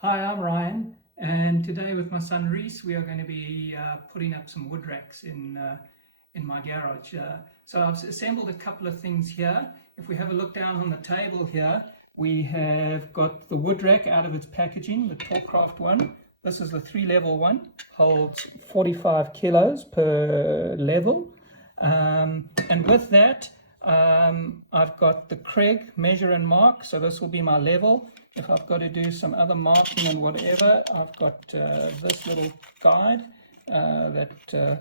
Hi, I'm Ryan, and today with my son Reese we are going to be putting up some wood racks in my garage. So I've assembled a couple of things here. If we have a look down on the table here, we have got the wood rack out of its packaging, the Tork one. This is the 3-level one, holds 45 kilos per level, and with that I've got the Kreg measure and mark, so this will be my level. If I've got to do some other marking and whatever, I've got this little guide that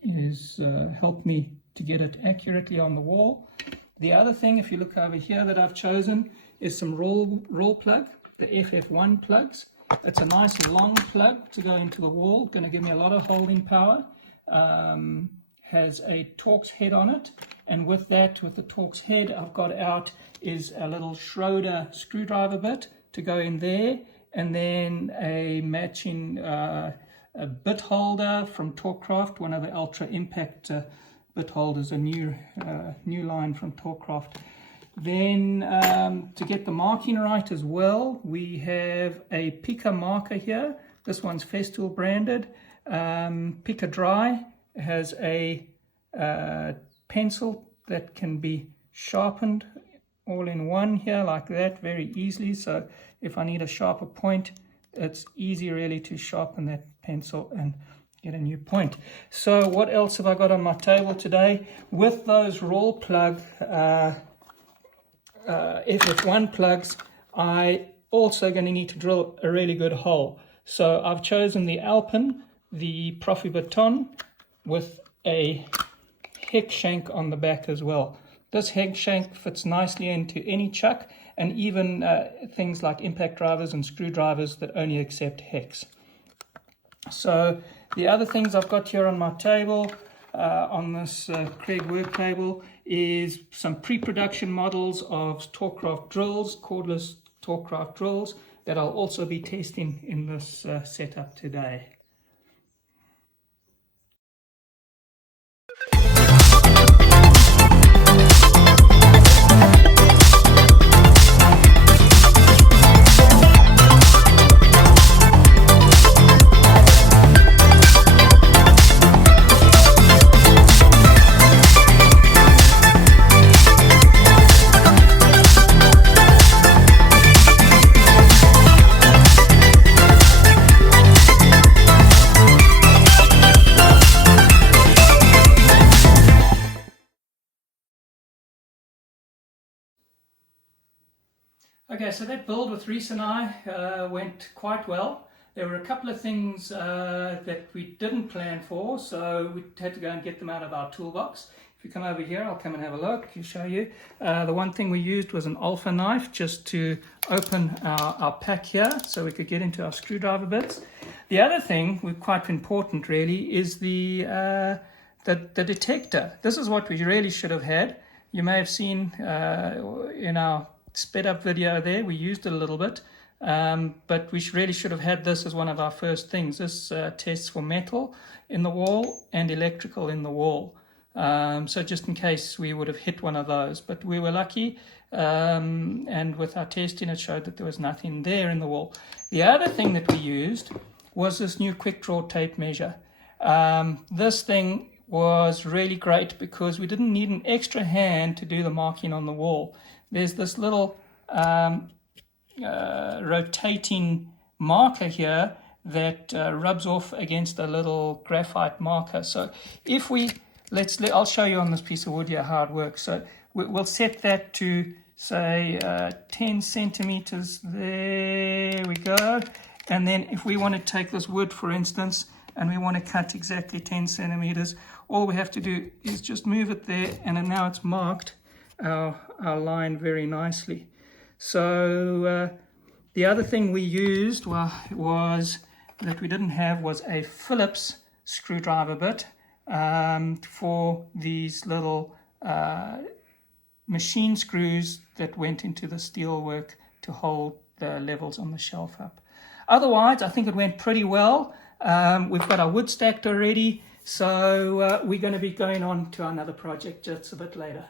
is helped me to get it accurately on the wall. The other thing, if you look over here, that I've chosen is some Rawlplug, the FF1 plugs. It's a nice long plug to go into the wall, going to give me a lot of holding power. Has a Torx head on it, and with that, with the Torx head I've got out is a little Schroder screwdriver bit to go in there, and then a matching a bit holder from Tork, one of the Ultra Impact bit holders, a new line from Tork. Then to get the marking right as well, we have a Pica marker here. This one's Festool branded. Pica Dry has a pencil that can be sharpened all in one here like that very easily. So if I need a sharper point, it's easy really to sharpen that pencil and get a new point. So what else have I got on my table today? With those Rawlplug FF1 plugs, I also going to need to drill a really good hole. So I've chosen the Alpen, the Profi Baton, with a hex shank on the back as well. This hex shank fits nicely into any chuck, and even things like impact drivers and screwdrivers that only accept hex. So the other things I've got here on my table, on this Kreg work table, is some pre-production models of Tork drills, cordless Tork drills, that I'll also be testing in this setup today. Okay, so that build with Reese and I went quite well. There were a couple of things that we didn't plan for, so we had to go and get them out of our toolbox. If you come over here, I'll come and have a look, I'll show you. The one thing we used was an Olfa knife just to open our pack here so we could get into our screwdriver bits. The other thing, quite important really, is the detector. This is what we really should have had. You may have seen in our sped up video there, we used it a little bit, but we really should have had this as one of our first things. This tests for metal in the wall and electrical in the wall, so just in case we would have hit one of those, but we were lucky, and with our testing it showed that there was nothing there in the wall. The other thing that we used was this new Quickdraw tape measure. This thing was really great because we didn't need an extra hand to do the marking on the wall. There's this little rotating marker here that rubs off against a little graphite marker. So if I'll show you on this piece of wood here how it works. So we'll set that to say 10 centimeters. There we go. And then if we want to take this wood, for instance, and we want to cut exactly 10 centimeters, all we have to do is just move it there, and then now it's marked our line very nicely. So the other thing we used was that we didn't have was a Phillips screwdriver bit for these little machine screws that went into the steel work to hold the levels on the shelf up. Otherwise, I think it went pretty well. We've got our wood stacked already, so we're going to be going on to another project just a bit later.